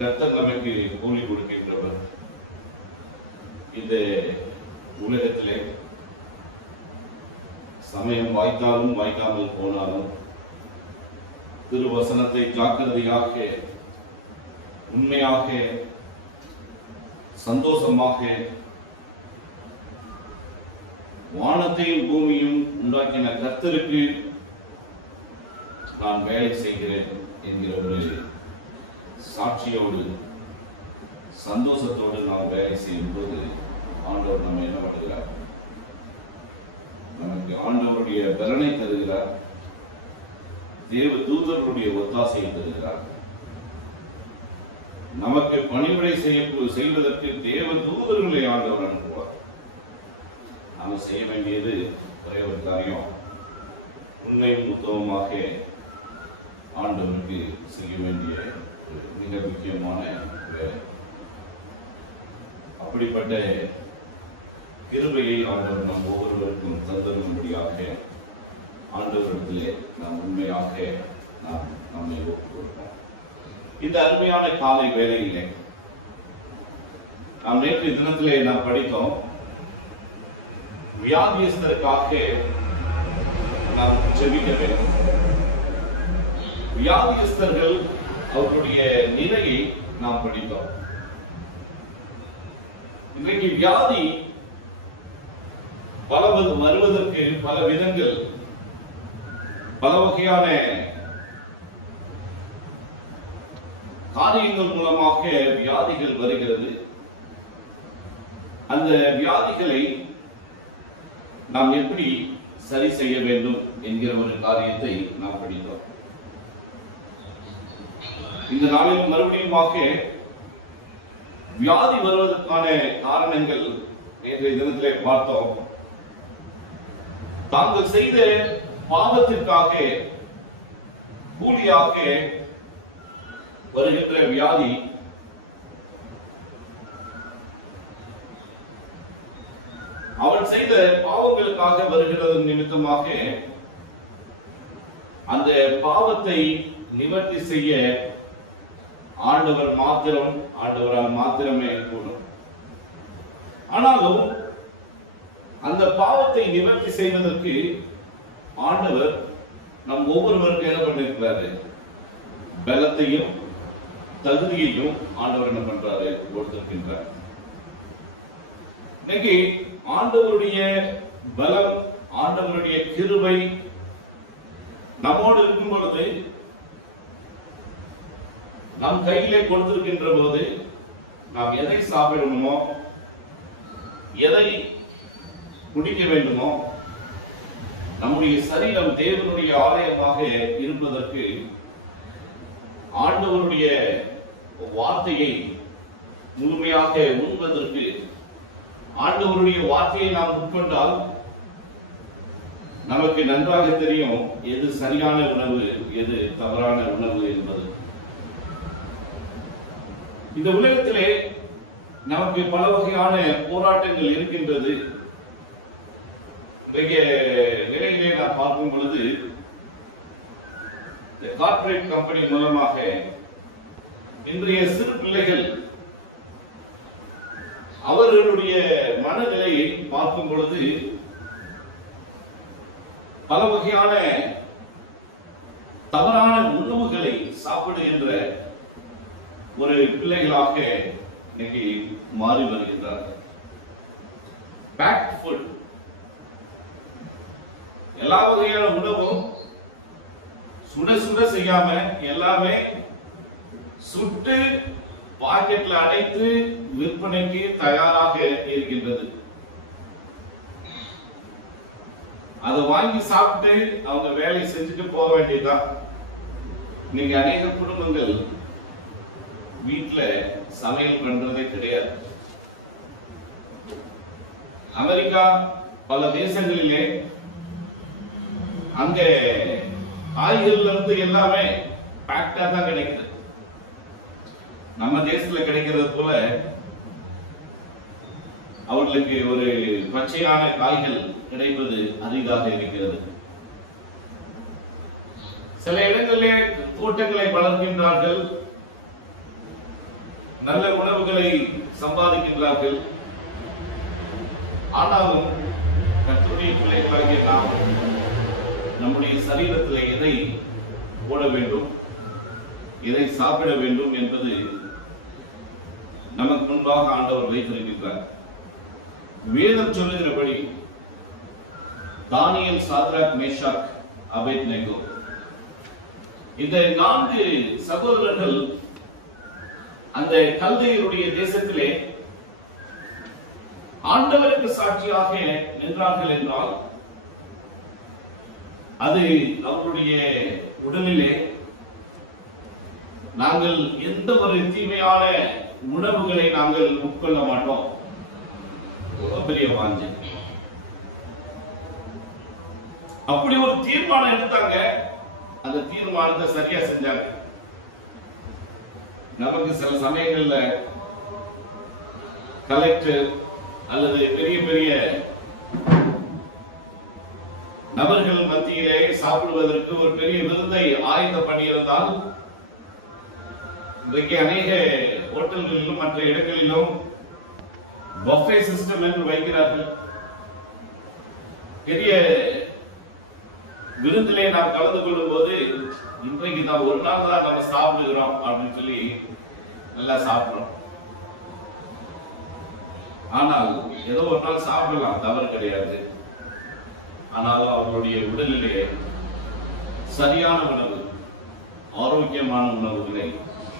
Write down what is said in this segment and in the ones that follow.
கர்த்தர் நமக்கு கூலி கொடுக்கின்றவர். இந்த உலகத்திலே சமயம் வாய்த்தாலும் வாய்க்காமல் போனாலும் திருவசனத்தை ஜாக்கிரதையாக உண்மையாக சந்தோஷமாக வானத்தையும் பூமியும் உண்டாக்கின கர்த்தருக்கு நான் வேலை செய்கிறேன் என்கிற ஒரு சாட்சியோடு சந்தோஷத்தோடு நாம் வேலை செய்யும் போது ஆண்டவர் நம்ம என்ன பண்ணுகிறார்? நமக்கு ஆண்டவருடைய பலனை தருகிறார். தேவ தூதர்களுடைய ஒத்தாசையை தருகிறார். நமக்கு பணிவிடை செய்வதற்கு தேவ தூதர்களை ஆண்டவர் அனுப்புவார். நாம் செய்ய வேண்டியது ஒரே ஒரு காரியம், உண்மையும் உத்தமமாக ஆண்டவருக்கு செய்ய வேண்டிய மிக முக்கியமான வேலை. அப்படிப்பட்ட கிருபையை ஆண்டவர் நம் ஒவ்வொருவருக்கும் தந்தரும்படியாக ஆண்டவரிடத்திலே நாம் உண்மையாக நாம் நம்மை ஒப்புக் கொடுப்போம். இந்த அருமையான காலை வேளையிலே நாம் நேற்று தினத்திலே நாம் படித்தோம், வியாதியஸ்தருக்காக நாம் ஜெபிக்க வேண்டும். வியாதியஸ்தர்கள் அவர்களுடைய நிலையை நாம் படித்தோம். இன்றைக்கு வியாதி வருவதற்கு பல விதங்கள், பல வகையான காரியங்கள் மூலமாக வியாதிகள் வருகிறது. அந்த வியாதிகளை நாம் எப்படி சரி செய்ய வேண்டும் என்கிற ஒரு காரியத்தை நாம் படித்தோம். இந்த நாளில் மறுபடியுமாக வியாதி வருவதற்கான காரணங்கள் நேற்றைய தினத்திலே பார்த்தோம். தாங்கள் செய்த பாவத்திற்காக கூலியாக வருகின்ற வியாதி அவன் செய்த பாவங்களுக்காக வருகிறது நிமித்தமாக அந்த பாவத்தை நிவர்த்தி செய்ய ஆண்டவரால் மாத்திரமே கூடும். ஆனாலும் அந்த பாவத்தை நிவர்த்தி செய்வதற்கு ஆண்டவர் நம் ஒவ்வொருவருக்கும் என்ன பண்ணிருக்கிறாரு? பலத்தையும் தகுதியையும் ஆண்டவர் என்ன பண்றாரு? கொடுத்திருக்கின்றார். இன்னைக்கு ஆண்டவருடைய பலம், ஆண்டவருடைய கிருபை நம்மோடு இருக்கும் பொழுது, நம் கையிலே கொடுத்திருக்கின்ற போது நாம் எதை சாப்பிடணுமோ, எதை குடிக்க வேண்டுமோ, நம்முடைய சரீரம் தேவனுடைய ஆலயமாக இருப்பதற்கு ஆண்டவருடைய வார்த்தையை முழுமையாக உண்பதற்கு, ஆண்டவருடைய வார்த்தையை நாம் உட்கொண்டால் நமக்கு நன்றாக தெரியும் எது சரியான உணவு, எது தவறான உணவு என்பது. இந்த உலகத்திலே நமக்கு பல வகையான போராட்டங்கள் இருக்கின்றது. நிலையிலே நான் பார்க்கும் பொழுது கார்ப்பரேட் கம்பெனி மூலமாக இன்றைய சிறு பிள்ளைகள் அவர்களுடைய மனநிலையை பார்க்கும் பொழுது பல வகையான தவறான உணவுகளை சாப்பிடுகின்ற ஒரு பிள்ளைகளாக இன்னைக்கு மாறி வருகின்றார்கள். பேக்ட் ஃபுட், எல்லா வகையான உணவும் சுட சுட செய்யாம எல்லாமே சுட்டு பாக்கெட்ல அடைத்து விற்பனைக்கு தயாராக இருக்கின்றது. அதை வாங்கி சாப்பிட்டு அவங்க வேலை செஞ்சுட்டு போக வேண்டியதுதான். நீங்க அநேக குடும்பங்கள் வீட்டுல சமையல் பண்றதே கிடையாது. அமெரிக்கா பல தேசங்களிலே அங்க காய்கறில இருந்து எல்லாமே பேக்டா தான் கிடைக்குது. நம்ம தேசத்துல கிடைக்கிறது போல அவர்களுக்கு ஒரு பச்சையான காய்கள் கிடைப்பது அரிதாக இருக்கிறது. சில இடங்களிலே தோட்டங்களை வளர்க்கின்றார்கள். நல்ல உணவுகளை சம்பாதிக்கின்றார்கள். ஆனாலும் கர்த்தருடைய பிள்ளைகளாகிய நாம் நம்முடைய சரீரத்தில் எதை போட வேண்டும், எதை சாப்பிட வேண்டும் என்பது நமக்கு முன்பாக ஆண்டவர் வைத்திருக்கிறார். வேதம் சொல்லுகிறபடி தானியேல், சாத்ராக், மேஷாக், அபேத்நேகோ இந்த 4 சகோதரர்கள் அந்த கல்தையருடைய தேசத்திலே ஆண்டவருக்கு சாட்சியாக நின்றார்கள் என்றால் அது அவருடைய உடலிலே நாங்கள் எந்த ஒரு தீமையான உணவுகளை நாங்கள் உட்கொள்ள மாட்டோம். பெரிய வாஞ்சை. அப்படி ஒரு தீர்மானம் எடுத்தாங்க. அந்த தீர்மானத்தை சரியா செஞ்சாங்க. நமக்கு சில சமயங்கள்ல கலெக்டர் அல்லது பெரிய பெரிய நபர்கள் மத்தியிலே சாப்பிடுவதற்கு ஒரு பெரிய விருந்தை ஆயத்தம் பண்ணியிருந்தால் இன்றைக்கு அநேக ஹோட்டல்களிலும் மற்ற இடங்களிலும் பஃபே சிஸ்டம் என்று வைக்கிறார்கள். பெரிய விருந்திலே நாம் கலந்து கொள்ளும் போது இன்றைக்கு நாம் ஒரு நாள் தான் நம்ம சாப்பிடுகிறோம் அப்படின்னு சொல்லி நல்லா சாப்பிடுறோம். ஆனால் ஏதோ ஒரு நாள் சாப்பிடலாம், தவறு கிடையாது. ஆனாலும் அவர்களுடைய உடலிலே சரியான உணவு, ஆரோக்கியமான உணவுகளை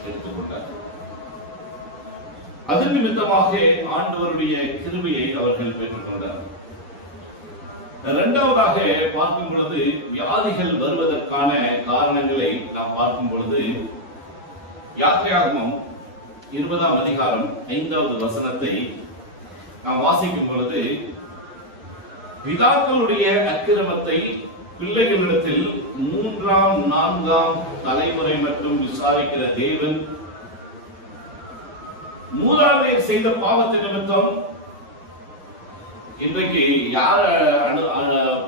எடுத்துக்கொண்டார். அது நிமித்தமாக ஆண்டவருடைய கிருபையை அவர்கள் பெற்றுக்கொண்டார். இரண்டாவதாக பார்க்கும் பொழுது வியாதிகள் வருவதற்கான காரணங்களை நாம் பார்க்கும் பொழுது யாத்திராகமம் 20ஆம் அதிகாரம் 5வது வசனத்தை நாம் வாசிக்கும் பொழுது, பிதாக்களுடைய அக்கிரமத்தை பிள்ளைகளிடத்தில் 3ஆம் 4ஆம் தலைமுறை மட்டும் விசாரிக்கிற தேவன் மூதாதையர் செய்த பாவத்தின் நிமித்தம் இன்றைக்கு யார்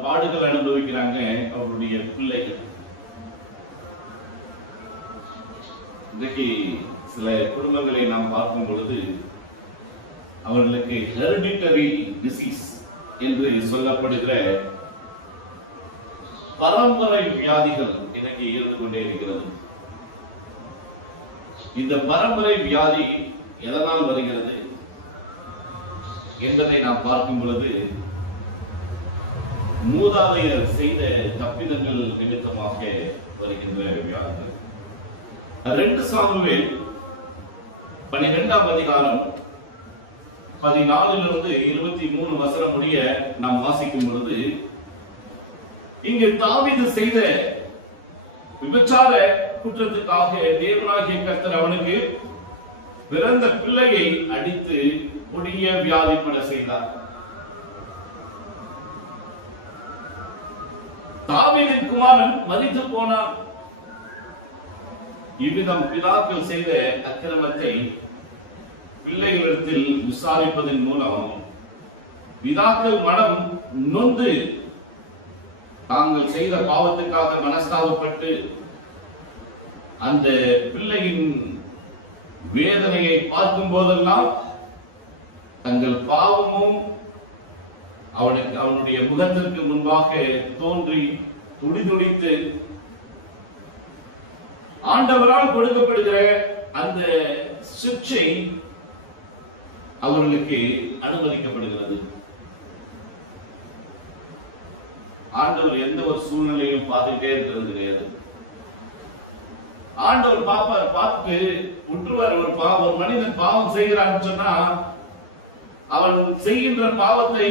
பாடுகள் அனுபவிக்கிறாங்க? அவருடைய பிள்ளைகள். இன்றைக்கு சில குடும்பங்களை நாம் பார்க்கும் பொழுது அவர்களுக்கு ஹெரிடிட்டரி டிசீஸ் என்று சொல்லப்படுகிற பரம்பரை வியாதிகள் இன்னைக்கு இருந்து கொண்டே இருக்கிறது. இந்த பரம்பரை வியாதி எதனால் வருகிறது என்பதை நாம் பார்க்கும் பொழுது மூதாதையர் செய்த தப்பிதங்கள் நிமித்தமாக வருகின்ற வியாதிகள். 2 சாமுவேல் 12ஆம் அதிகாரம் 14 23 வசனம் முடிய நாம் வாசிக்கும் பொழுது, இங்கு தாவீது செய்த விபச்சார குற்றத்துக்காக தேவனாகிய கர்த்தர் அவனுக்கு பிறந்த பிள்ளையை அடித்து கொடிய வியாதிப்பட செய்தார். தாவீதின் குமாரன் மரித்து போனான். இவ்விதம் பிதாக்கள் செய்த அக்கிரமத்தை பிள்ளைகளிடத்தில் விசாரிப்பதன் மூலம் பிதாக்கள் மனம் நொந்து தாங்கள் செய்த பாவத்துக்காக மனஸ்தாபப்பட்டு அந்த பிள்ளையின் வேதனையை பார்க்கும் போதெல்லாம் தங்கள் பாவமும் அவனுடைய முகத்திற்கு முன்பாக தோன்றி துடிதுடித்து ஆண்டவரால் கொடுக்கப்படுகிற அந்த சிக்ஷை அவர்களுக்கு அனுமதிக்கப்படுகிறது. ஆண்டவர் எந்த ஒரு சூழ்நிலையும் பார்த்துட்டே இருக்கிறது கிடையாது. ஆண்டவர் பாப்பார், பார்த்து உற்றுவார். ஒரு மனிதன் பாவம் செய்கிறான்னு சொன்னா அவன் செய்கின்ற பாவத்தை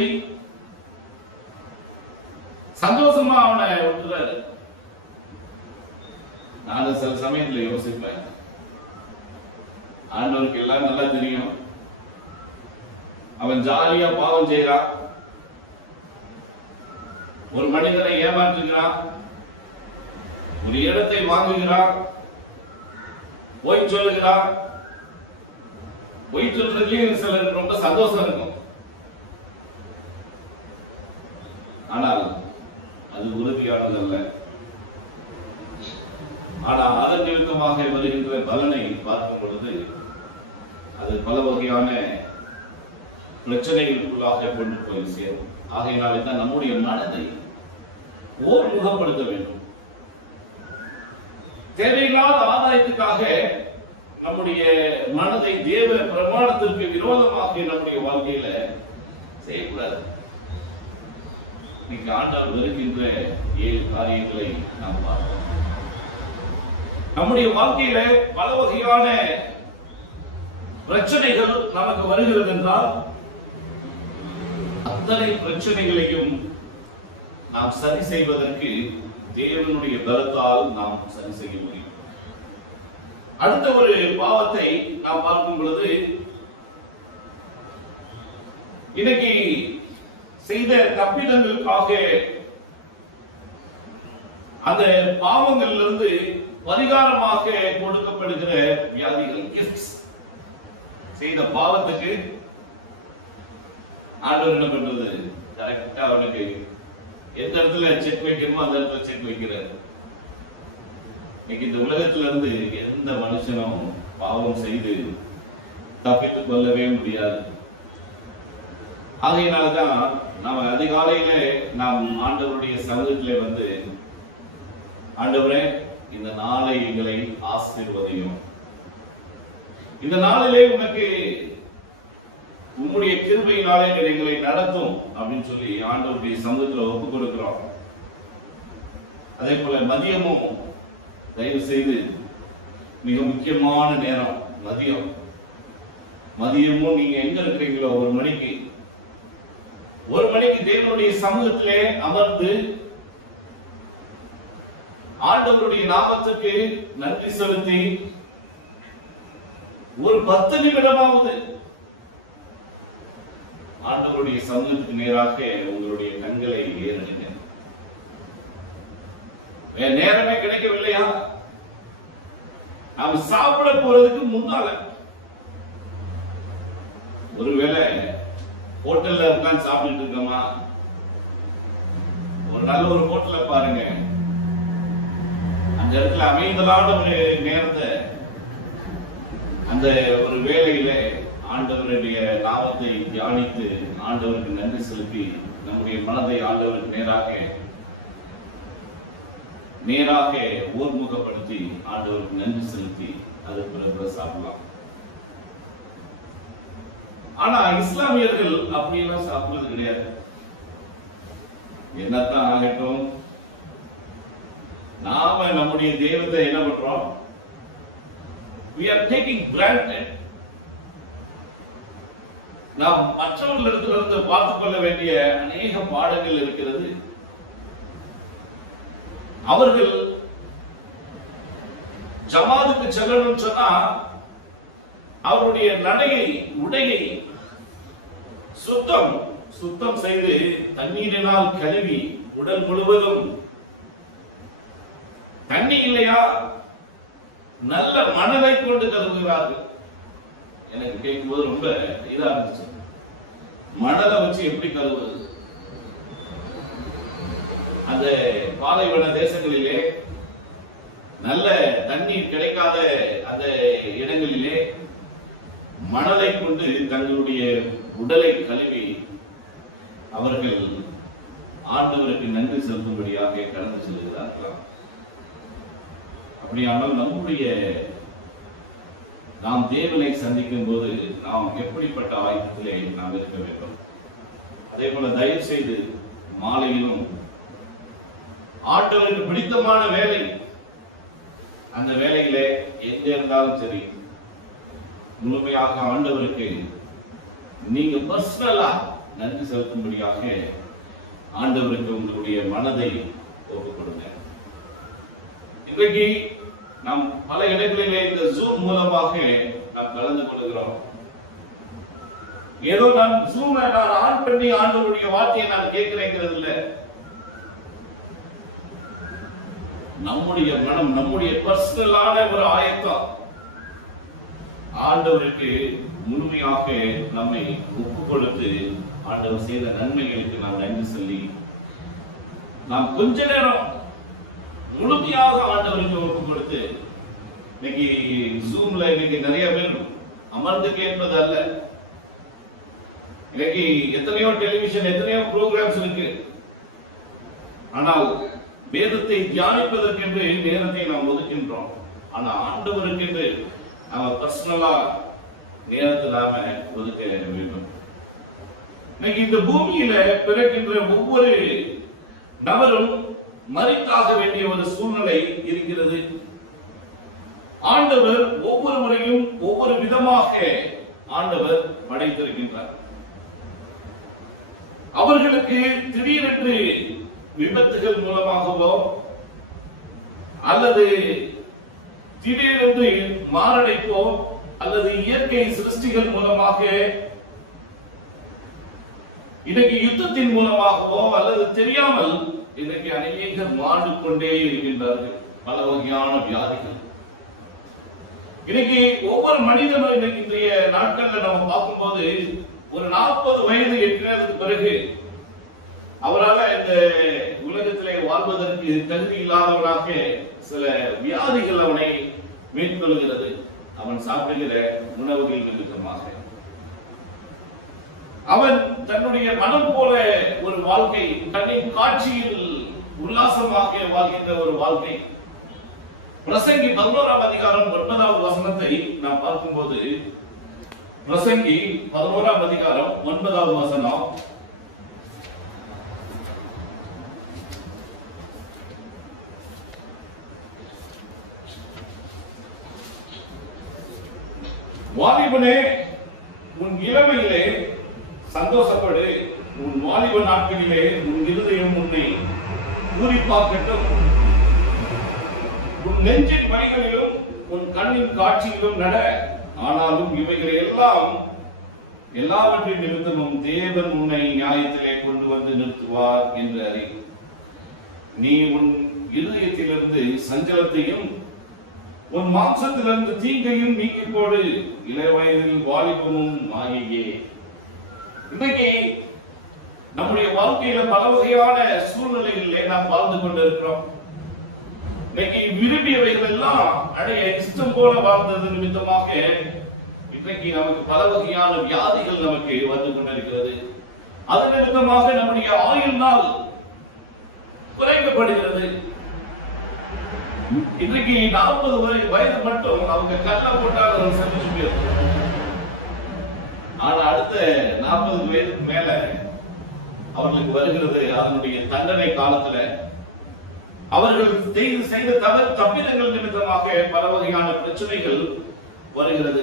சந்தோஷமா அவனை விட்டுறாரு. நான் சில சமயத்துல யோசிப்பேன், ஆண்டவருக்கு எல்லாம் நல்லா தெரியும். அவன் ஜாலியா பாவம் செய்கிறான், ஒரு மனிதனை ஏமாற்றுகிறான், ஒரு இடத்தை வாங்குகிறான், பொய் சொல்லுகிறான். பொய் சொல்றதுலயும் சிலருக்கு ரொம்ப சந்தோஷம் இருக்கும். ஆனால் அது உறுதியானது அல்ல. ஆனால் அதன் நிமித்தமாக வருகின்ற பலனை பார்க்கும் பொழுது அது பல வகையான பிரச்சனைகளுக்குள்ளாக கொண்டு போய் சேரும். ஆகையினாலே தான் நம்முடைய மனதை ஓர்முகப்படுத்த வேண்டும். தேவையில்லாத ஆதாயத்துக்காக நம்முடைய மனதை தேவ பிரமாணத்திற்கு விரோதமாக நம்முடைய வாழ்க்கையில செய்யக்கூடாது. இன்னைக்கு ஆண்டால் வருகின்ற 7 காரியங்களை நாம் பார்ப்போம். நம்முடைய வாழ்க்கையில பல வகையான பிரச்சனைகள் நமக்கு வருகிறது என்றால் அத்தனை பிரச்சனைகளையும் நாம் சரி செய்வதற்கு தேவனுடைய பலத்தால் நாம் சரி செய்ய முடியும். அடுத்த ஒரு பாவத்தை நாம் பார்க்கும் பொழுது, இன்னைக்கு செய்த தப்பிதங்களுக்காக அந்த பாவங்களிலிருந்து பரிகாரமாக கொடுக்கப்படுகிற வியாதிகள், கிஃப்ட்ஸ். செய்த பாவத்துக்கு ஆண்டவர் என்ன பண்றது? கரெக்டா அவனுக்கு எந்த இடத்துல செக் வைக்கணுமோ அந்த இடத்துல செக் வைக்கிறார். இன்னைக்கு இந்த உலகத்துல இருந்து எந்த மனுஷனும் பாவம் செய்து தப்பித்துக் கொள்ளவே முடியாது. ஆகையினால்தான் நாம அதிகாலையில நாம் ஆண்டவருடைய சமூகத்திலே வந்து, ஆண்டவரே இந்த நாளை எங்களை ஆசீர்வதியும், இந்த நாளிலே உனக்கு உம்முடைய கிருபையினாலே எங்களை நடத்தும் அப்படின்னு சொல்லி ஆண்டவருடைய சமூகத்தில் ஒப்புக் கொடுக்கிறோம். அதே போல மதியமும் தயவு செய்து, மிக முக்கியமான நேரம் மதியமும் நீங்க எங்க இருக்கிறீங்களோ ஒரு மணிக்கு தேவனுடைய சமூகத்திலே அமர்ந்து ஆண்டவருடைய நாமத்துக்கு நன்றி செலுத்தி ஒரு 10 நிமிடமாவது ஆண்டவருடைய சமூகத்துக்கு நேராக உங்களுடைய கண்களை ஏறிடுங்க. நேரமே கிடைக்கவில்லையா? நாம் சாப்பிட போறதுக்கு முன்னால ஒருவேளை ஹோட்டல்ல உட்கார்ந்து சாப்பிட்டு இருக்கோமா? ஒரு நல்ல ஒரு ஹோட்டல்ல பாருங்க, அந்த இடத்துல அமைந்தலான ஒரு நேரத்தை, அந்த ஒரு வேளையில ஆண்டவருடைய நாமத்தை தியானித்து ஆண்டவருக்கு நன்றி செலுத்தி நம்முடைய மனதை ஆண்டவருக்கு நேராக ஊர்முகப்படுத்தி ஆண்டவருக்கு நன்றி செலுத்தி அது பிறகு சாப்பிடலாம். ஆனா இஸ்லாமியர்கள் அப்படியெல்லாம் சாப்பிடுறது கிடையாது. என்னத்தான் ஆகட்டும், நாம நம்முடைய தெய்வத்தை என்ன பண்றோம்? We are taking granted. நாம் மற்றவர்களிடத்திலிருந்து பார்த்துக் கொள்ள வேண்டிய அநேக பாடங்கள் இருக்கிறது. அவர்கள் ஜமாதுக்கு செல்லணும் சொன்னா அவருடைய நடையை, உடையை சுத்தம் செய்து தண்ணீரினால் கழுவி உடல் முழுவதும், தண்ணி இல்லையா நல்ல மணலை கொண்டு கழுவுகிறார்கள். எனக்கு கேட்கும்போது ரொம்ப இதா இருந்துச்சு. மணலை வச்சு எப்படி கழுவுறது? அந்த பாலைவன தேசங்களிலே, நல்ல தண்ணீர் கிடைக்காத அந்த இடங்களிலே மணலை கொண்டு தங்களுடைய உடலை கழுவி அவர்கள் ஆண்டவருக்கு நன்றி செலுத்தும்படியாக கடந்து செல்கிறார்களாம். அப்படியானால் நாம் தேவனை சந்திக்கும் போது நாம் எப்படிப்பட்ட ஆயத்தத்திலே நாம் இருக்க வேண்டும்? அதே போல தயவு செய்து மாலையிலும் ஆண்டவருக்கு பிடித்தமான வேலை, அந்த வேலையிலே எங்க இருந்தாலும் சரி, முழுமையாக ஆண்டவருக்கு நீங்க பர்சனலா நன்றி செலுத்தும்படியாக ஆண்டவருக்கு உங்களுடைய மனதை ஒப்புக் கொடுங்க. இன்றைக்கு நாம் பல இடங்களிலே இந்த ஜூம் மூலமாக நாம் கலந்து கொள்கிறோம். ஏதோ நான் ஜூம் ஆன் பண்ணி ஆண்டவருடைய வார்த்தையை நான் கேட்கிறேங்கிறது இல்ல. நம்முடைய மனம், நம்முடைய பர்சனலான ஒரு ஆயத்தம் ஆண்டவருக்கு முழுமையாக நம்மை ஒப்புக் கொடுத்து ஆண்டவர் செய்த நன்மைகளுக்கு நாம் நன்றி சொல்லி நாம் கொஞ்ச நேரம் முழுமையாக ஆண்டவருக்கு ஒப்புக் கொடுத்து, இன்னைக்கு ஜூம்ல இன்னைக்கு நிறைய பேர் அமர்ந்து கேட்பது அல்ல. இன்னைக்கு எத்தனையோ டெலிவிஷன், எத்தனையோ ப்ரோக்ராம்ஸ் இருக்கு. ஆனால் வேதத்தை தியானிப்பதற்கென்று நேரத்தை நாம் ஒதுக்கின்றோம். ஆனா ஆண்டவருக்கென்று நாம பர்சனலா நேரத்தை நாம ஒதுக்க வேண்டும். இன்னைக்கு இந்த பூமியில பிறக்கின்ற ஒவ்வொரு நபரும் மரித்தாக வேண்டிய ஒரு சூழ்நிலை இருக்கிறது. ஆண்டவர் ஒவ்வொரு முறையும் ஒவ்வொரு விதமாக ஆண்டவர் படைத்திருக்கின்றார். அவர்களுக்கு திடீரென்று விபத்துகள் மூலமாகவோ அல்லது திடீரென்று மாரடைப்போ அல்லது இயற்கை சிருஷ்டிகள் மூலமாக, இன்னைக்கு யுத்தத்தின் மூலமாகவோ அல்லது தெரியாமல் இன்னைக்கு அநேகர் மாண்டு கொண்டே இருக்கின்றார்கள். பல வகையான வியாதிகள். இன்னைக்கு ஒவ்வொரு மனிதனும் இன்னைக்கு இன்றைய நாட்கள்ல நம்ம பார்க்கும்போது ஒரு 40 வயது எட்டினதுக்கு பிறகு அவரால் இந்த உலகத்திலே வாழ்வதற்கு தகுதி இல்லாதவனாக சில வியாதிகள் அவனை மேற்கொள்கிறது. அவன் சாப்பிடுகிற உணவுகள் நிமித்தமாக அவன் தன்னுடைய மனம் போல ஒரு வாழ்க்கை, கண்ணின் காட்சியில் உல்லாசமாக வாழ்கின்ற ஒரு வாழ்க்கை. பிரசங்கி 11ஆம் அதிகாரம் 9வது வசனத்தை நாம் பார்க்கும்போது, பிரசங்கி 11ஆம் அதிகாரம் 9வது வசனம், வாலிபனே உன் இளமையிலே சந்தோஷப்படு, உன் வாலிப நாட்களிலே உன் இருதயம் உன்னை பூரிப்பாக்கட்டும். உன் நெஞ்சின் பணிகளிலும் உன் கண்ணின் காட்சியிலும் நட. ஆனாலும் இவைகளை எல்லாவற்றின் நிமித்தமும் தேவன் உன்னை நியாயத்திலே கொண்டு வந்து நிறுத்துவார் என்று அறி. நீ உன் இருதயத்திலிருந்து சஞ்சலத்தையும் உன் மாம்சத்திலிருந்து தீங்கையும் நீக்கிக் போடு. இளவயதில் வாலிபமும் மாயையே. இன்னைக்கு நம்முடைய வாழ்க்கையில பல வகையான சூழ்நிலைகளிலே நாம் வாழ்ந்து கொண்டிருக்கிறோம். இன்னைக்கு விரும்பியவைகள் எல்லாம் அடைய இஷ்டம் போல வாழ்ந்தது நிமித்தமாக இன்றைக்கு நமக்கு பல வகையான வியாதிகள் நமக்கு வந்து கொண்டிருக்கிறது. அது நிமித்தமாக நம்முடைய ஆயுள் நாள் குறைக்கப்படுகிறது. இன்றைக்கு 40 வயது மட்டும் அவங்க கல்ல போட்டால் சந்தோஷமே. ஆனா அடுத்த 40 வயதுக்கு மேல அவர்களுக்கு வருகிறது அதனுடைய தண்டனை காலத்துல அவர்கள் செய்த தப்பிதங்கள் நிமித்தமாக பல வகையான பிரச்சனைகள் வருகிறது.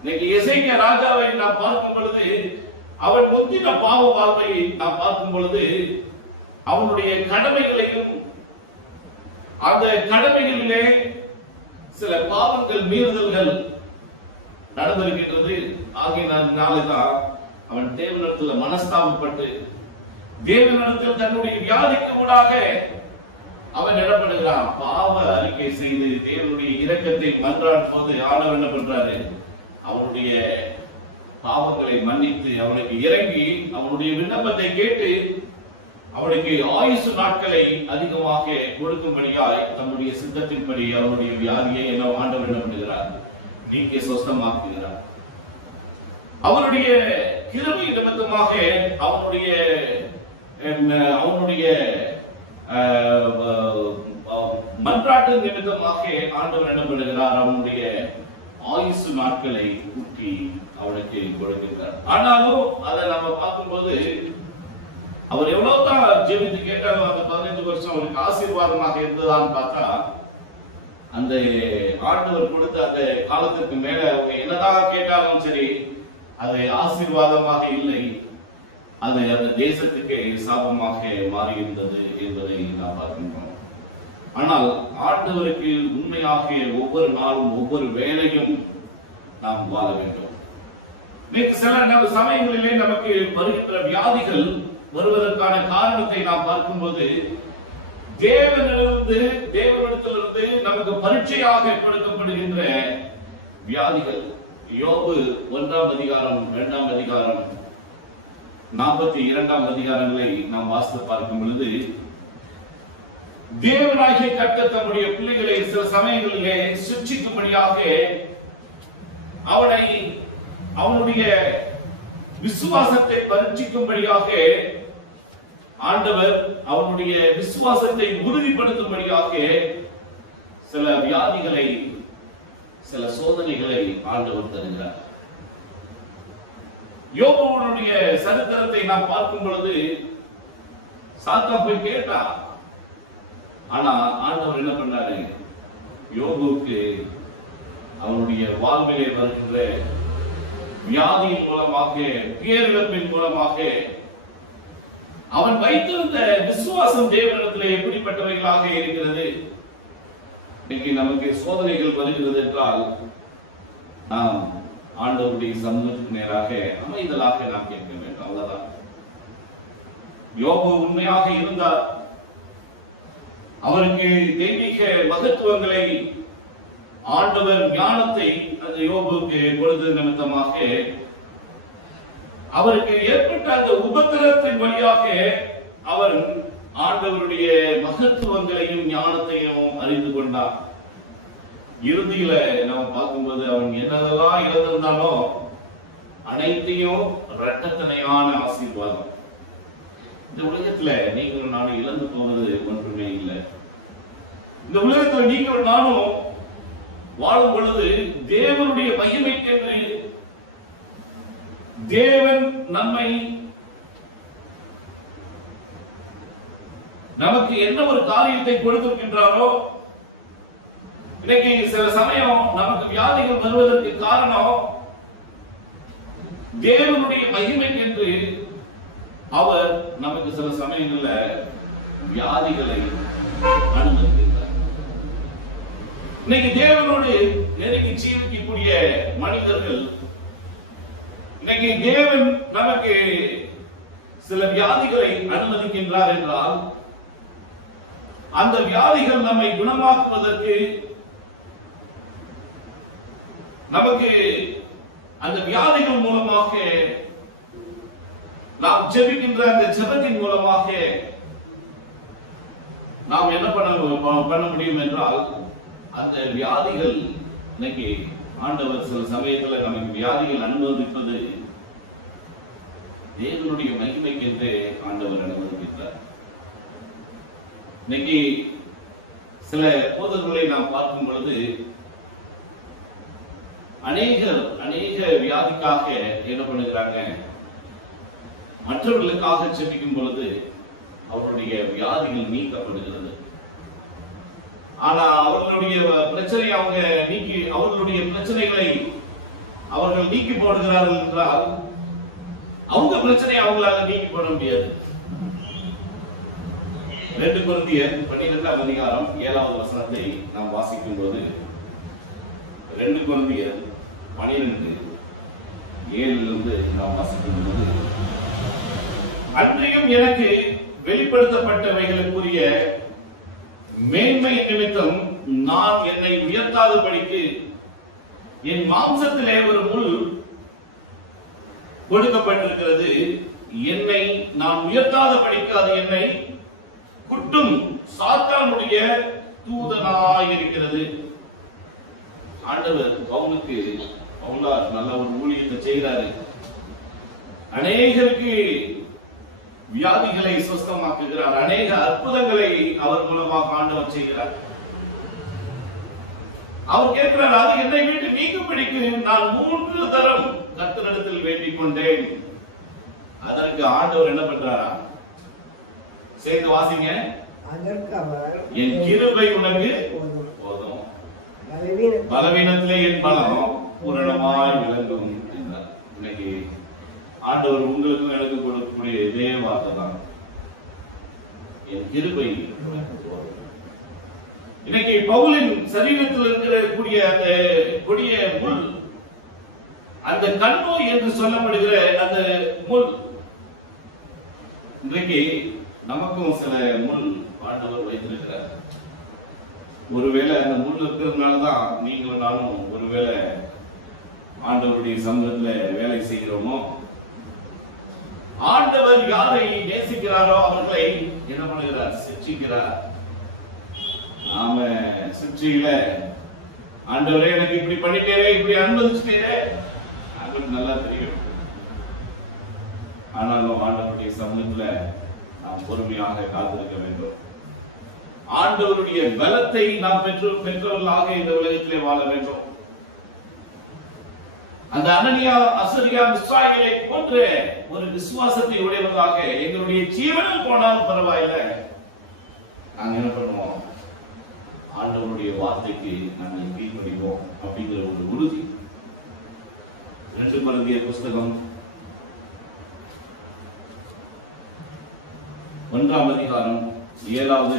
இன்னைக்கு எசேக்கியா ராஜாவை நாம் பார்க்கும் பொழுது, அவன் முந்தின பாவ வாழ்வை நாம் பார்க்கும் பொழுது, அவனுடைய கடமைகளையும் அந்த கடமைகளிலே சில பாவங்கள் மீறுதல்கள் நடந்திருக்கின்றது. ஆகியனால்தான் அவன் தேவனிடத்தில் மனஸ்தாபப்பட்டு தேவனிடத்தில் தன்னுடைய வியாதிக்கு ஊடாக அவன் இடப்படுகிறான். பாவ அறிக்கை செய்து தேவனுடைய இரக்கத்தை மன்றாடும் போது ஆண்டவர் என்ன பண்றாரு? அவனுடைய பாவங்களை மன்னித்து அவனுக்கு இறங்கி அவனுடைய விண்ணப்பத்தை கேட்டு அவனுக்கு ஆயுசு நாட்களை அதிகமாக கொடுக்கும்படியாய் தம்முடைய சித்தத்தின்படி அவனுடைய வியாதியை என்ன ஆண்டவர் என்ன பண்ணுகிறார்? நீக்கி சொஸ்தமாக்குகிறார். அவனுடைய கிருபை நிமித்தமாக அவனுடைய மன்றாட்டு நிமித்தமாக ஆண்டவர் என்ன பண்ணுகிறார்? அவனுடைய ஆயுசு நாட்களை கூட்டி அவனுக்கு கொடுக்கிறார். ஆனாலும் அதை நம்ம பார்க்கும்போது அவர் எவ்வளவுதான் ஜெபித்து கேட்டாலும் அந்த 15 வருஷம் அவருக்கு ஆசீர்வாதமாக இருந்ததான்னு பார்த்தா, அந்த ஆண்டவர் கொடுத்த அந்த காலத்திற்கு மேல அவங்க என்னதான் கேட்டாலும் சரி அது ஆசீர்வாதமாக இல்லை. அது அந்த தேசத்துக்கு சாபமாக மாறியிருந்தது என்பதை நாம் பார்க்கின்றோம். ஆனால் ஆண்டவருக்கு உண்மையாக ஒவ்வொரு நாளும் ஒவ்வொரு வேளையும் நாம் வாழ வேண்டும். சில சமயங்களிலே நமக்கு வருகின்ற வியாதிகள் வருவதற்கான காரணத்தை நாம் பார்க்கும்போது, தேவனிடத்திலிருந்து நமக்கு பரீட்சையாக கொடுக்கப்படுகின்ற வியாதிகள். யோபு 1ஆம் அதிகாரம் 2ஆம் அதிகாரம் 42ஆம் அதிகாரங்களை நாம் வாசித்து பார்க்கும் பொழுது, தேவனாகிய கர்த்தர் தம்முடைய பிள்ளைகளை சில சமயங்களிலே சிட்சிக்கும்படியாக அவனை அவனுடைய விசுவாசத்தை பரீட்சிக்கும்படியாக ஆண்டவர் அவனுடைய விசுவாசத்தை உறுதிப்படுத்தும்படியாக சில வியாதிகளை, சில சோதனைகளை ஆண்டவர் தருகிறார். யோபுவுடைய சரித்திரத்தை நாம் பார்க்கும் பொழுது சாத்தான் போய் கேட்டா, ஆனா ஆண்டவர் என்ன பண்ணாரு? யோபுவுக்கு அவனுடைய வாழ்விலே வருகின்ற வியாதியின் மூலமாக, பேரிழப்பின் மூலமாக அவன் வைத்திருந்த விசுவாசம் தேவனிடத்தில் எப்படிப்பட்டவைகளாக இருக்கிறது. இன்னைக்கு நமக்கு சோதனைகள் வருகிறது என்றால் நாம் ஆண்டவருடைய சமூகத்துக்கு நேராக அமைதலாக நாம் கேட்க வேண்டும். அவ்வளவுதான். யோபு உண்மையாக இருந்தார். அவருக்கு தெய்வீக மகத்துவங்களை ஆண்டவர் ஞானத்தை அந்த யோபுக்கு கொடுத்தது நிமித்தமாக அவருக்கு ஏற்பட்ட அந்த உபத்திரத்தின் வழியாக அவர் ஆண்டவருடைய மகத்துவங்களையும் ஞானத்தையும் அறிந்து கொண்டார். இறுதியில நம்ம பார்க்கும்போது அவன் என்னதெல்லாம் இழந்திருந்தாலும் அனைத்தையும் இரட்டத்தனையான ஆசீர்வாதம். இந்த உலகத்துல நீங்கள் நானும் இழந்து போனது ஒன்றுமே இல்லை. இந்த உலகத்துல நீங்கள் நானும் வாழும் பொழுது தேவனுடைய மகிமைக்கென்று தேவன் நமக்கு என்ன ஒரு காரியத்தை கொடுத்திருக்கின்றாரோ, இன்னைக்கு சில சமயம் நமக்கு வியாதிகள் வருவதற்கு காரணம் தேவனுடைய மகிமைக்கென்று அவர் நமக்கு சில சமயங்கள்ல வியாதிகளை அனுமதிக்கிறார். இன்னைக்கு தேவனோடு நெருங்கி ஜீவிக்கக்கூடிய மனிதர்கள், இன்னைக்கு தேவன் நமக்கு சில வியாதிகளை அனுமதிக்கின்றார் என்றால் அந்த வியாதிகள் நம்மை குணமாக்குவதற்கு, நமக்கு அந்த வியாதிகள் மூலமாக நாம் ஜெபிக்கின்ற அந்த ஜெபத்தின் மூலமாக நாம் என்ன பண்ண முடியும் என்றால், அந்த வியாதிகள் இன்னைக்கு ஆண்டவர் சில சமயத்தில் நமக்கு வியாதிகள் அனுமதிப்பது தேவனுடைய மகிமைக்கு என்று ஆண்டவர் அனுமதிக்கிறார். இன்னைக்கு சில போதகர்களை நாம் பார்க்கும் பொழுது அநேக வியாதிக்காக என்ன பண்ணுகிறாங்க, மற்றவர்களுக்காக ஜெபிக்கும் பொழுது அவருடைய வியாதிகள் நீக்கப்படுகிறது. ஆனா அவர்களுடைய பிரச்சனை அவர்களுடைய பிரச்சனைகளை அவர்கள் நீக்கி போடுகிறார்கள் என்றால் அவங்க பிரச்சனை அவங்களால நீக்கி போட முடியாது. 2 கொரிந்தியர் 12ஆம் அதிகாரம் 7வது வசனத்தை நாம் வாசிக்கும் போது, 2 கொரிந்தியர் 12:7 நாம் வாசிக்கும் போது, அன்றையும் எனக்கு வெளிப்படுத்தப்பட்டவைகளுக்குரிய மேன்மை நிமித்தம் நான் என்னை உயர்த்தாதபடிக்கு என் மாம்சத்திலே ஒரு முள் கொடுக்கப்பட்டிருக்கிறது. என்னை நான் உயர்த்தாதபடிக்கு அது என்னை குட்டும் சாத்தானுடைய தூதனாயிருக்கிறது. ஆண்டவர் பவுலார் நல்ல ஒரு ஊழியத்தை செய்கிறாரு. அநேகருக்கு வியாதிகளை சுஸ்தமாக்குகிறார். அநேக அற்புதங்களை அவர் மூலமாக ஆண்டவர் செய்கிறார். அவர் கேட்கிறார், அது என்னை விட்டு நீக்கும்படிக்கு நான் 3 தரம் கர்த்தரிடத்தில் வேண்டிக் கொண்டேன். அதற்கு ஆண்டவர் என்ன பண்றாரா? சேர்ந்து வாசிங்க. என் கிருபை உனக்கு போதும், பலவீனத்திலே என் பலம் பூரணமாய் விளங்கும் என்றார். இன்னைக்கு ஆண்டவர் உங்களுக்கும் எனக்கு கொடுக்கக்கூடிய இதே வார்த்தை தான், என் கிருபை. இன்னைக்கு பவுலின் சரீரத்தில் இருக்கக்கூடிய அந்த கொடிய முள், அந்த கண்ணோய் என்று சொல்லப்படுகிற அந்த முள், இன்றைக்கு நமக்கும் சில முள் ஆண்டவர் வைத்திருக்கிறார். ஒருவேளை அந்த முள் இருக்கிறதுனாலதான் நீங்களும் நானும் ஒருவேளை ஆண்டவருடைய சமூகத்துல வேலை செய்கிறோமோ, ஆண்டவர் யாரை நேசிக்கிறாரோ அவர்களை என்ன பண்ணுகிறார்? சிக்ஷிக்கிறார். நாம சிக்ஷையில ஆண்டவரே எனக்கு இப்படி பண்ணிட்டேரே, இப்படி அனுமதிச்சிட்டேரே, அவங்களுக்கு நல்லா தெரியும். ஆனாலும் ஆண்டவருடைய சமூகத்துல நாம் பொறுமையாக காத்திருக்க வேண்டும். ஆண்டவருடைய பலத்தை நாம் பெற்றவர்களாக இந்த உலகத்திலே வாழ வேண்டும். அந்த அனனியா அசரியா மிஸ்ராயேலை போன்ற ஒரு விசுவாசத்தை உடையவர்களாக எங்களுடைய ஜீவனில் போனாலும் பரவாயில்லை, நாங்க என்ன பண்ணுவோம், ஆண்டவருடைய வார்த்தைக்கு நாங்கள் கீழ்ப்படிவோம் அப்படிங்கிற ஒரு உறுதி. 2 கொரிந்தியர் புஸ்தகம் 1ஆம் அதிகாரம் 7வது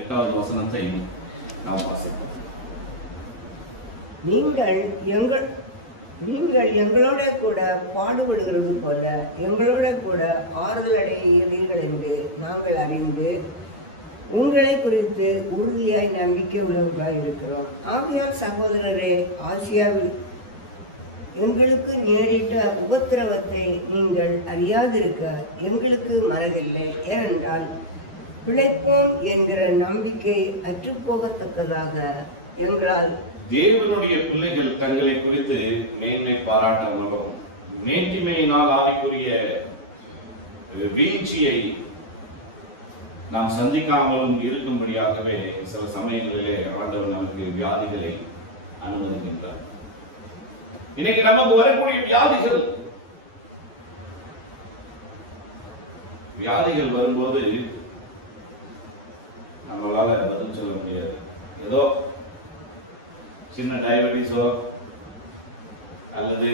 8வது வசனத்தை நாம் வாசிப்போம். நீங்கள் எங்களோட கூட பாடுபடுகிறது போல எங்களோட கூட ஆறுதல் அடைகிறீர்கள் என்று நாங்கள் அறிந்து உங்களை குறித்து உறுதியாய் நம்பிக்கை உள்ளவர்களாய் இருக்கிறோம். ஆகையால் சகோதரரே, ஆசியாவில் எங்களுக்கு நேரிட்ட உபத்திரவத்தை நீங்கள் அறியாதிருக்க எங்களுக்கு மனதில்லை. ஏனென்றால் பிழைப்போம் என்கிற நம்பிக்கை அற்றுப்போகத்தக்கதாக எங்களால் தேவனுடைய பிள்ளைகள் தங்களை குறித்து மேன்மை பாராட்டாமலும் மேன்மையினால் ஆவிக்குரிய வீழ்ச்சியை நாம் சந்திக்காமலும் இருக்கும்படியாகவே சில சமயங்களிலே ஆண்டவர் நமக்கு வியாதிகளை அனுமதிக்கின்றார். இன்னைக்கு நமக்கு வரக்கூடிய வியாதிகள் வரும்போது நம்மளால பதில் சொல்ல முடியாது. ஏதோ சின்ன டயபெட்டிஸோ அல்லது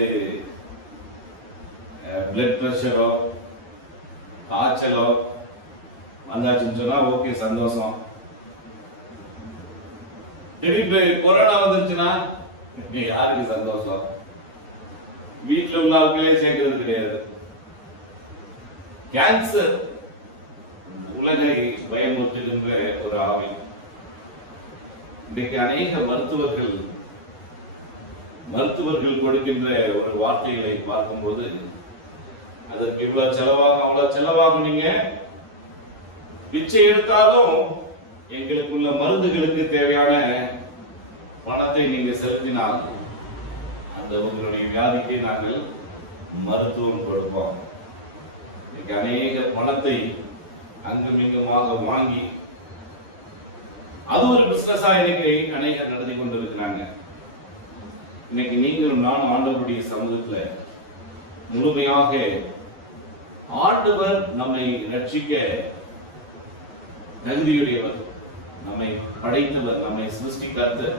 பிளட் பிரஷரோ காய்ச்சலோ வந்தாச்சுன்னு சொன்னா ஓகே, சந்தோஷம். திடீர்னு கொரோனா வந்துருச்சுன்னா யாருக்கு சந்தோஷம்? வீட்டில் உள்ள ஆட்களே சேர்க்கிறது கிடையாது. கேன்சர் உலகை பயமுறுத்துகின்ற ஒரு ஆவி. இன்றைக்கு அநேக மருத்துவர்கள் கொடுக்கின்ற ஒரு வார்த்தைகளை பார்க்கும்போது அதற்கு இவ்வளவு செலவாகும், அவ்வளவு செலவாகும், நீங்க பிச்சை எடுத்தாலும் எங்களுக்குள்ள மருந்துகளுக்கு தேவையான பணத்தை நீங்க செலுத்தினால் அந்த உங்களுடைய வியாதிக்கு நாங்கள் மருத்துவம் கொடுப்போம். இன்னைக்கு அநேக பணத்தை அங்கும் இங்குமாக வாங்கி அது ஒரு பிசினஸா இன்னைக்கு அநேகர் நடத்தி கொண்டிருக்கிறாங்க. இன்னைக்கு நீங்களும் நானும் ஆண்டவருடைய சமூகத்துல முழுமையாக ஆண்டவர் நம்மை ரட்சிக்க தகுதியுடையவர், நம்மை படைத்தவர், நம்மை சிருஷ்டிக்கர்த்தர்.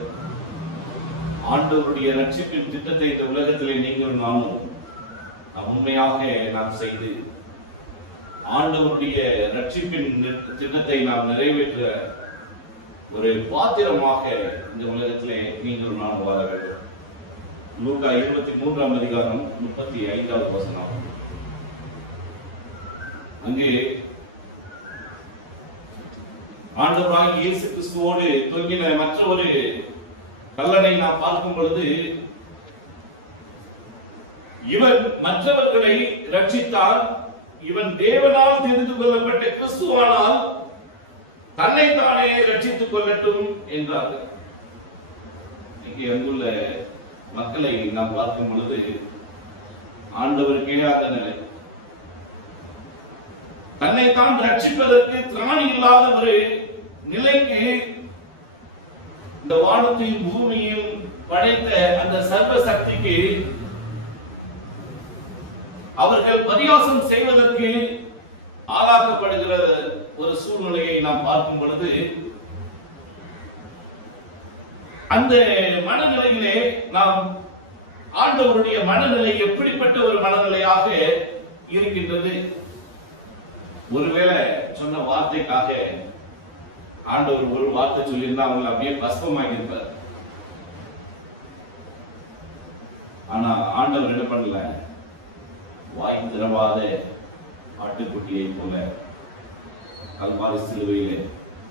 ஆண்டவருடைய ரட்சிப்பின் திட்டத்தை இந்த உலகத்திலே நீங்களும் நானும் உண்மையாக நாம் செய்து ஆண்டவருடைய ரட்சிப்பின் திட்டத்தை நாம் நிறைவேற்ற ஒரு பாத்திரமாக இந்த உலகத்திலே நீங்களும் நான் வாழ வேண்டும். லூக்கா 23ஆம் அதிகாரம் 35வது வசனம். அங்கே ஆண்டவராகிய இயேசு கிறிஸ்துவோடு தொங்கின மற்ற ஒரு கல்லனை நாம் பார்க்கும் பொழுது, இவன் மற்றவர்களை ரட்சித்தால் இவன் தேவனால் தெரிந்து கொள்ளப்பட்ட கிறிஸ்துவானால் தன்னைத்தானே ரட்சித்துக் கொள்ளட்டும் என்றார்கள். இங்கே அங்குள்ள மக்களை நாம் பார்க்கும் பொழுது ஆண்டவருக்கு இல்லாத நிலை, தன்னைத்தான் ரட்சிப்பதற்கு திராணி இல்லாத ஒரு நிலைக்கு இந்த வானத்தையும் பூமியும் படைத்த அந்த சர்வ சக்திக்கு அவர்கள் பரியாசம் செய்வதற்கு ஆளாக்கப்படுகிற ஒரு சூழ்நிலையை நாம் பார்க்கும் பொழுது, அந்த மனநிலையிலே நாம் ஆண்டவருடைய மனநிலை எப்படிப்பட்ட ஒரு மனநிலையாக இருக்கின்றது? ஒருவேளை சொன்ன வார்த்தைக்காக ஆண்டவர் ஒரு வார்த்தை சொல்லியிருந்தா அவங்களை அப்படியே பஸ்பமாகி இருப்பார். ஆனா ஆண்டவர் என்ன பண்ணல, வாய் திறவாத ஆட்டுக்குட்டியை போல கல்வாரி சிலுவையிலே,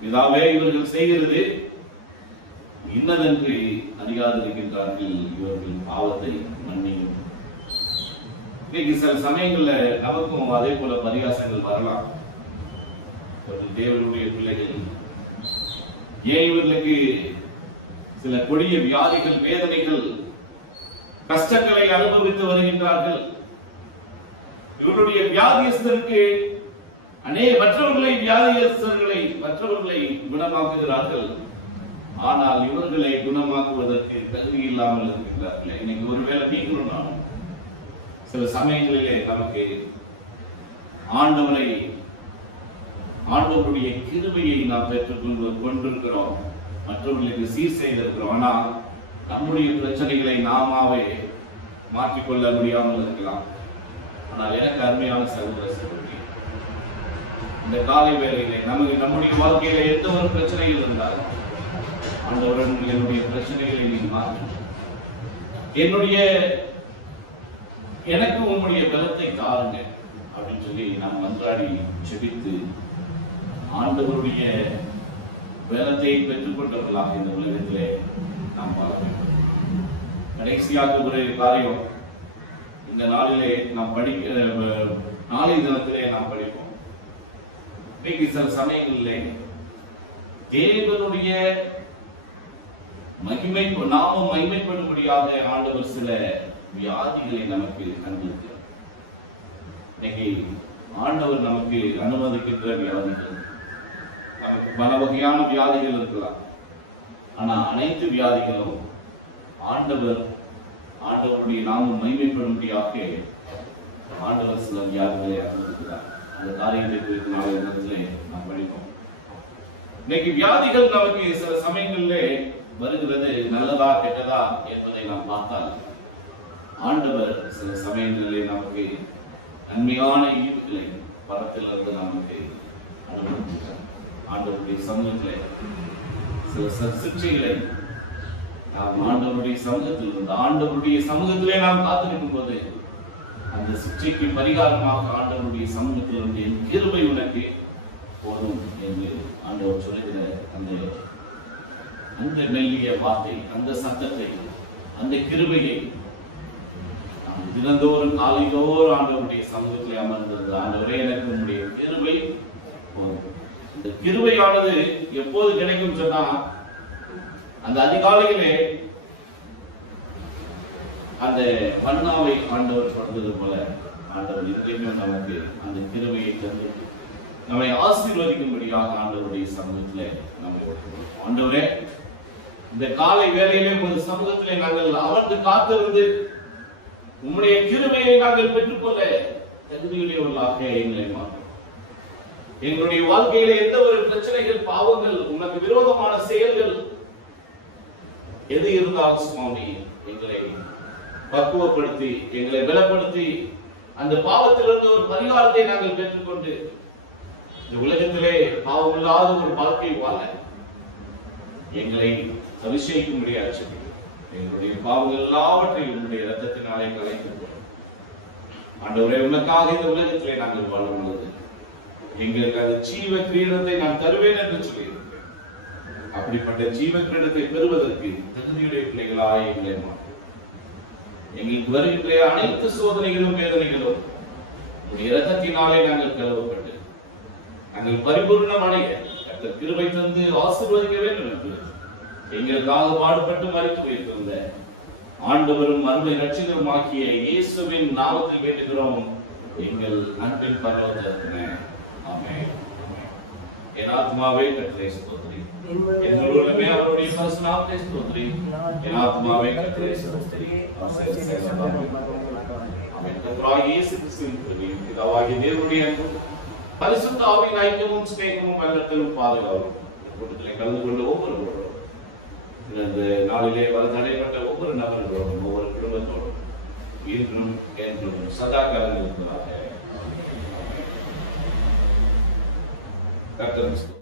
இதாவே இவர்கள் செய்கிறது இன்னதென்று அறியாதிருக்கின்றார்கள், இவர்கள் பாவத்தை மன்னியும். இன்னைக்கு சில சமயங்கள்ல நமக்கும் அதே போல பரிகாசங்கள் வரலாம். தேவனுடைய பிள்ளைகள் ஏன் இவர்களுக்கு சில கொடிய வியாதிகள், வேதனைகள், கஷ்டங்களை அனுபவித்து வருகின்றார்கள். இவருடைய வியாதியஸ்தருக்கு மற்றவர்களை குணமாக்குகிறார்கள். ஆனால் இவர்களை குணமாக்குவதற்கு தகுதி இல்லாமல் இருக்கின்றார்கள். இன்னைக்கு ஒருவேளை நீங்களும் நானும் சில சமயங்களிலே நமக்கு ஆண்டவருடைய கிருபையை நாம் பெற்றுக் கொண்டிருக்கிறோம், மற்றவர்களுக்கு சீர் செய்திருக்கிறோம். ஆனால் நம்முடைய பிரச்சனைகளை நாமாவே மாற்றிக்கொள்ள முடியாமல் இருக்கலாம். ஆனால் எனக்கு அருமையான சகோதர சகோதரி, இந்த காலை வேளையிலே நம்முடைய வாழ்க்கையில எந்த ஒரு பிரச்சனைகள் இருந்தாலும் ஆண்டவரன் என்னுடைய பிரச்சனைகளை நீ மாற்று, எனக்கு உங்களுடைய பலத்தை தாருங்க அப்படின்னு சொல்லி நாம் மன்றாடி செபித்து ஆண்டவருடைய பலத்தை பெற்றுக்கொண்டவர்களாக இந்த உலகத்திலே நாம் வாழ வேண்டும். கடைசியாக ஒரு காரியம், இந்த நாளிலே நாம் நாளை தினத்திலே நாம் படிப்போம். இன்னைக்கு சில சமயங்களிலே தேவனுடைய நாமும் மகிமைப்படும்படியாக ஆண்டவர் சில வியாதிகளை நமக்கு அனுமதிக்கிறார். இன்னைக்கு ஆண்டவர் நமக்கு அனுமதிக்கின்ற வியாதிகள், நமக்கு பல வகையான வியாதிகள் இருக்கலாம். ஆனா அனைத்து வியாதிகளும் ஆண்டவருடைய நாமும் மகிமைப்படும்படியாக ஆண்டவர் சில வியாதிகளை அனுமதிக்கிறார். அந்த காரியத்தை குறித்து நாளை தினத்திலே நாம் படிப்போம். இன்னைக்கு வியாதிகள் நமக்கு சில சமயங்களிலே வருகிறது, நல்லதா கெட்டதா என்பதை நாம் பார்த்தால் ஆண்டவர் சில சமயங்களிலே நமக்கு நன்மையான ஈவுகளை பரத்திலிருந்து நமக்கு அனுமதிக்கிறார். ஆண்டவருடைய சமூகத்திலே சில சிக்ஷைகளை நாம் ஆண்டவருடைய சமூகத்திலே நாம் காத்திருக்கும் போது அந்த சிக்ஷைக்கு பரிகாரமாக ஆண்டவருடைய சமூகத்திலிருந்து என் கிருபை உனக்கு போதும் என்று ஆண்டவர் சொல்லுகிற அந்த மெல்லிய வார்த்தை, அந்த சத்தத்தை, அந்த கிருபையை தினந்தோறும் காலைதோறும் ஆண்டவருடைய சமூகத்தில் அமர்ந்தது. ஆண்டவரே எனக்கு உங்களுடைய கிருபை போதும். இந்த கிருபையானது எப்போது கிடைக்கும் சொன்னா, அந்த அதிகாலையிலே அந்த மன்னாவை ஆண்டவர் கொடுத்தது போல ஆண்டவர் இன்றையுமே நமக்கு அந்த கிருபையை தந்து நம்மை ஆசீர்வதிக்கும்படியாக ஆண்டவருடைய சமூகத்திலே நம்மை கொடுக்கிறோம். ஆண்டவரே, இந்த காலை வேளையிலே ஒரு சமூகத்திலே நாங்கள் அமர்ந்து காத்திருந்து உம்முடைய கிருபையை நாங்கள் பெற்றுக்கொள்ள தகுதியுடையவர்களாக எங்களை மாற்றும். எங்களுடைய வாழ்க்கையில எந்த ஒரு பிரச்சனைகள், பாவங்கள், உனக்கு விரோதமான செயல்கள் எது இருந்தாலும் சுவாமி எங்களை பக்குவப்படுத்தி, எங்களை பலப்படுத்தி, அந்த பாவத்திலிருந்து ஒரு பரிகாரத்தை நாங்கள் பெற்றுக்கொண்டு இந்த உலகத்திலே பாவம் இல்லாத ஒரு வாழ்க்கை வாழ எங்களை அபிஷேகிக்க முடியாது. எங்களுடைய பாவங்கள் எல்லாவற்றையும் உங்களுடைய இரத்தத்தினாலே கலைக்கின்றோம். ஆண்டவரே, உனக்காக இந்த உலகத்திலே நாங்கள் வாழும் பொழுது எங்களுக்கு அந்த ஜீவ கிரீடத்தை நான் தருவேன் என்று சொல்லியிருக்கிறேன். அப்படிப்பட்ட ஜீவ கிரீடத்தை பெறுவதற்கு தகுதியுடைய பிள்ளைகளாய் எங்களை மாற்றும். எங்களுக்கு வருகின்ற அனைத்து சோதனைகளும் வேதனைகளும் உங்களுடைய இரத்தத்தினாலே நாங்கள் கழுவப்பட்டு நாங்கள் பரிபூர்ணம் அடைய கர்த்தர் கிருபை தந்து ஆசீர்வதிக்க வேண்டும் என்று எங்களுக்காக பாடுபட்டு மரித்து வைத்திருந்த ஆண்டவரும் அருமை இரட்சகரும் ஆகிய இயேசுவின் நாமத்தில் வேண்டுகிறோம் எங்கள் அன்பின் பரலோகத்திலே. ஆமென். என் ஆத்மாவே கர்த்தரை ஸ்தோத்திரி, என் முழுவதுமே அவருடைய பரிசுத்த நாமத்தை ஸ்தோத்திரி. என் ஆத்மாவே கர்த்தரை ஸ்தோத்திரி. ஆமென். கர்த்தராகிய இயேசு கிறிஸ்துவின் கிருபையும் பிதாவாகிய தேவனுடைய அன்பும் பரிசுத்த ஆவியின் ஐக்கியமும் ஸ்நேகமும் வல்லமையும் பாதுகாப்பும் கூட்டத்திலே கலந்து கொண்ட ஒவ்வொருவரோடும், இந்த நாளிலே தடைப்பட்ட ஒவ்வொரு நபர்களோடும், ஒவ்வொரு குடும்பத்தோடும் இன்றும் என்றும் சதா காலம் இருக்கிறார்கள். கர்த்தர்